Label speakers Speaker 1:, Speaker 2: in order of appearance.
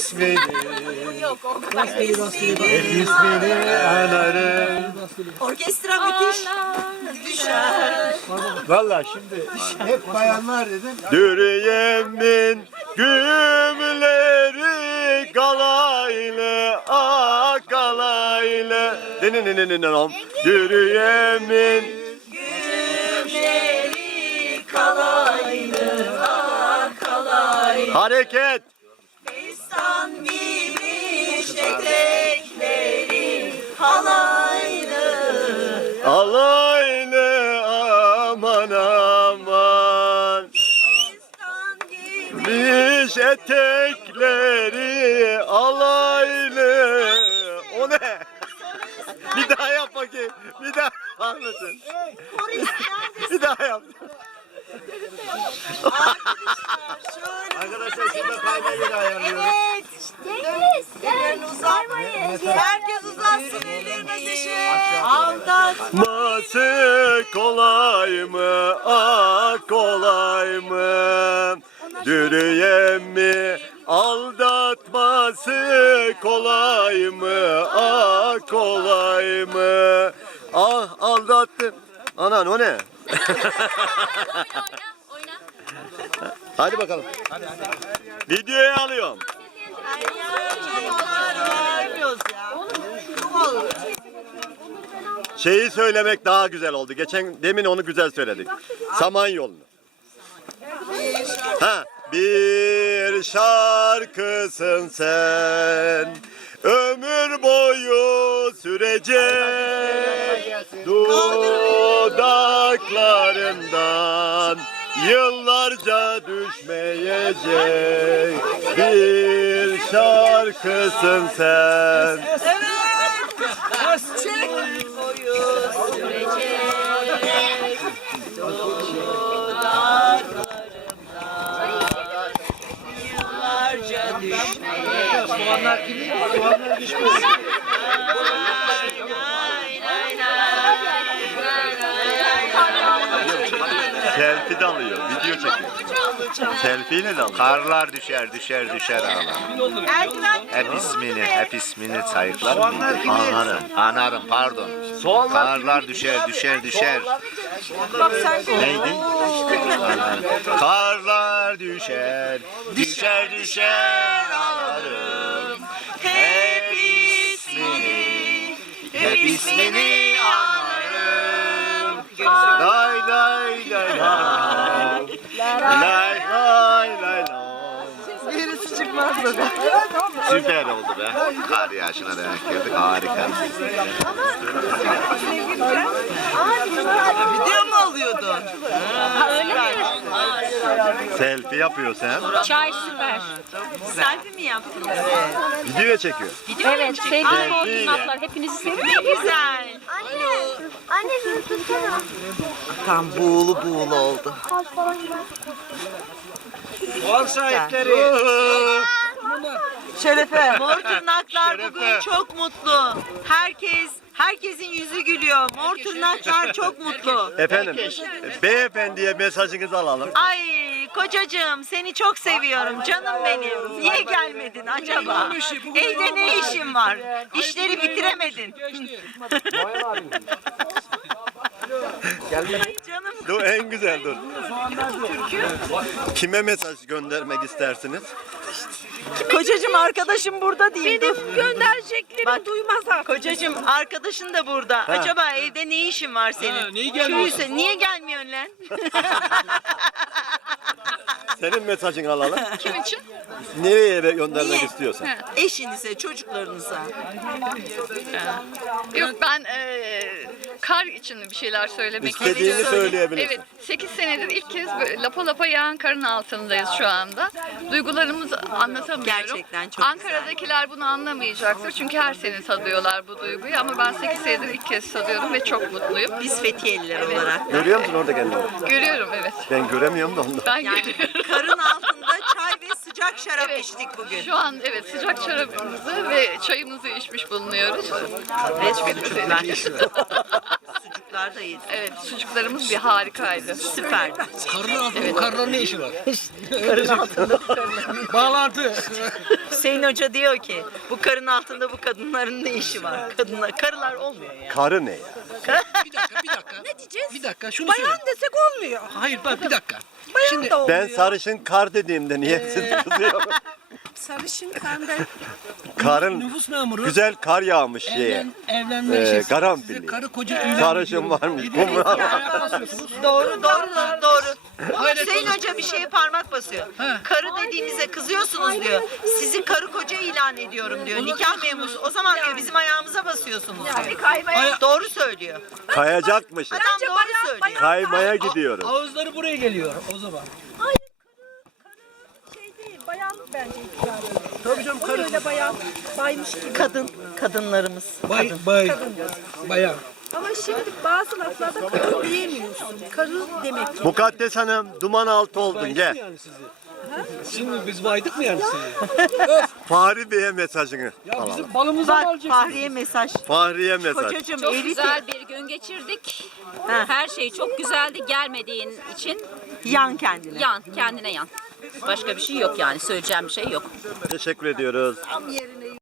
Speaker 1: ismini Hep ismini anarım
Speaker 2: Orkestra müthiş. Düşer.
Speaker 1: Valla şimdi hep bayanlar dedim.
Speaker 3: Dürüyemin gümleri galaylı ah galaylı. Dininininininom Dürüyemin
Speaker 2: Gümleri kalaylı, ah.
Speaker 3: Hareket Alaylı aman aman Diş etekleri alaylı O ne? Bir daha yap bakayım. Bir daha anlatın. Bir daha yap.
Speaker 1: Arkadaşlar şurada kayma yeri ayarlıyorum
Speaker 2: Evet. Ellerini uzat. Herkes uzatsın ellerini ateşe. Aldat.
Speaker 3: Ması kolay mı? Ah kolay mı? Dürüyen mi? Aldatması kolay mı? Ah kolay mı? Ah aldattım. Anan o ne? Hadi bakalım. Videoya alıyorum. Şeyi söylemek daha güzel oldu. Geçen demin onu güzel söyledik. Samanyolu'nu. Ha, bir şarkısın sen. Ömür boyu sürecek dudaklarından yıllarca düşmeyecek bir şarkısın sen.
Speaker 1: Soğanlar kimin? Soğanlar düşmesin
Speaker 3: Selfie de alıyor, video çekiyor. Selfie ile de alıyor.
Speaker 4: Karlar düşer düşer düşer ağlar. Hep ismini hep ismini sayıklar? Anarım anarım pardon. Karlar düşer düşer düşer.
Speaker 3: Neydi?
Speaker 4: Karlar düşer düşer düşer
Speaker 3: Lay lay lay lay.
Speaker 2: Birisi çıkmaz baba.
Speaker 4: Süper oldu be. Kar yağışına denk geldik harika.
Speaker 2: Video mu alıyordun?
Speaker 3: Selfie yapıyor sen.
Speaker 5: Çay süper.
Speaker 2: Selfie mi yaptın?
Speaker 3: Videoya çekiyor.
Speaker 5: Evet, sevgili koordinatlar hepinizi seviyorum.
Speaker 2: Güzel.
Speaker 6: Anne, şunu tutsana.
Speaker 2: Tam buğulu buğulu oldu.
Speaker 1: Soğan sahipleri
Speaker 2: Şerefe. Mor tırnaklar bugün çok mutlu. Herkes Herkesin yüzü gülüyor. Mor tırnaklar çok mutlu.
Speaker 3: Efendim, beyefendiye mesajınızı alalım.
Speaker 2: Ay kocacığım seni çok seviyorum canım benim. Niye gelmedin acaba? Evde ne işin var? İşleri bitiremedin. Ay canım.
Speaker 3: Dur en güzel dur. Kime mesaj göndermek istersiniz?
Speaker 2: Kocacığım arkadaşım burada değil. Dur.
Speaker 5: Göndereceklerim duymaz ha.
Speaker 2: Kocacığım arkadaşın da burada. Acaba evde ne işin var senin? niye gelmiyorsun? niye gelmiyorsun lan?
Speaker 3: Senin mesajını alalım.
Speaker 5: Kim için?
Speaker 3: Nereye göndermek
Speaker 2: Niye?
Speaker 3: istiyorsan.
Speaker 2: Eşinize, çocuklarınıza.
Speaker 7: Yok ben eee, kar için bir şeyler söylemek
Speaker 3: İstediğini
Speaker 7: istiyorum.
Speaker 3: söyleyebilirsin.
Speaker 7: Evet 8 senedir ilk kez böyle lapa lapa yağan karın altındayız şu anda. Duygularımızı anlatamıyorum.
Speaker 2: Gerçekten çok
Speaker 7: Ankara'dakiler bunu anlamayacaktır çünkü her sene tadıyorlar bu duyguyu ama ben 8 senedir ilk kez tadıyorum ve çok mutluyum.
Speaker 2: Biz Fethiyeliler olarak.
Speaker 3: Görüyor musun orada kendini?
Speaker 7: Görüyorum evet.
Speaker 3: Ben göremiyorum da ondan.
Speaker 7: Ben
Speaker 2: Yani
Speaker 7: görüyorum.
Speaker 2: karın altında çay ve sıcak şarap
Speaker 7: Evet.
Speaker 2: içtik bugün.
Speaker 7: Şu an evet sıcak şarabımızı ve çayımızı içmiş bulunuyoruz.
Speaker 2: Reçeli çocuklar. Sucuk sucuklar da yedim.
Speaker 7: Evet sucuklarımız bir harikaydı.
Speaker 2: Süperdi.
Speaker 8: Karın altında bu karıların ne işi var?
Speaker 2: Karın altında
Speaker 8: Bağlantı.
Speaker 2: Hüseyin Hoca diyor ki bu karın altında bu kadınların ne işi var? Kadınlar, karılar olmuyor yani.
Speaker 3: Karı ne ya?
Speaker 8: Bir dakika, bir dakika. Ne diyeceğiz? Bir dakika, şunu söyle.
Speaker 5: Bayan desek olmuyor.
Speaker 8: Hayır bak bir dakika.
Speaker 5: Bayan
Speaker 8: Şimdi
Speaker 5: da olmuyor.
Speaker 3: Ben sarışın kar dediğimde niye siz kızıyorsunuz?
Speaker 5: Sarışın pembe.
Speaker 3: Karın
Speaker 8: nüfus memuru
Speaker 3: güzel kar yağmış şeye.
Speaker 8: evlen, evlenme
Speaker 3: Ee,
Speaker 8: şey,
Speaker 3: karanfilli.
Speaker 8: karı koca evlen.
Speaker 3: Sarışın varmış. Kumral.
Speaker 2: Doğru, doğru, doğru.
Speaker 8: Hayret
Speaker 2: Hüseyin Hoca bir şeye parmak basıyor. Karı dediğinize kızıyorsunuz diyor. Sizi karı koca ilan ediyorum diyor. Nikah memuru. O zaman diyor bizim ayağımıza basıyorsunuz diyor. Doğru söylüyor.
Speaker 3: Kayacakmışız.
Speaker 2: Adam doğru söylüyor.
Speaker 3: Kaymaya gidiyoruz.
Speaker 8: Ağızları buraya geliyor o zaman.
Speaker 5: Bence iktidar ediyor.
Speaker 8: Tabii canım
Speaker 5: O
Speaker 8: karı.
Speaker 5: öyle bayan, baymış gibi.
Speaker 2: Kadın, kadınlarımız.
Speaker 8: Bay, bay, bayan.
Speaker 5: Ama şimdi bazı laflarda karı diyemiyorsun. Karı demek.
Speaker 3: Mukaddes Hanım duman altı oldun gel.
Speaker 8: Yani sizi. Şimdi biz baydık mı yani sizi?
Speaker 3: Fahri Bey'e mesajını
Speaker 8: Ya
Speaker 3: alalım.
Speaker 8: bizim balımızı mı
Speaker 2: Bak
Speaker 8: alacaksınız?
Speaker 2: Fahriye mesaj.
Speaker 3: Fahriye mesaj.
Speaker 2: Kocacığım
Speaker 9: Çok
Speaker 2: evi
Speaker 9: güzel bir gün geçirdik. Her şey çok güzeldi. Gelmediğin için
Speaker 2: yan kendine.
Speaker 9: yan, kendine yan. Başka bir şey yok yani. Söyleyeceğim bir şey yok.
Speaker 3: Teşekkür ediyoruz.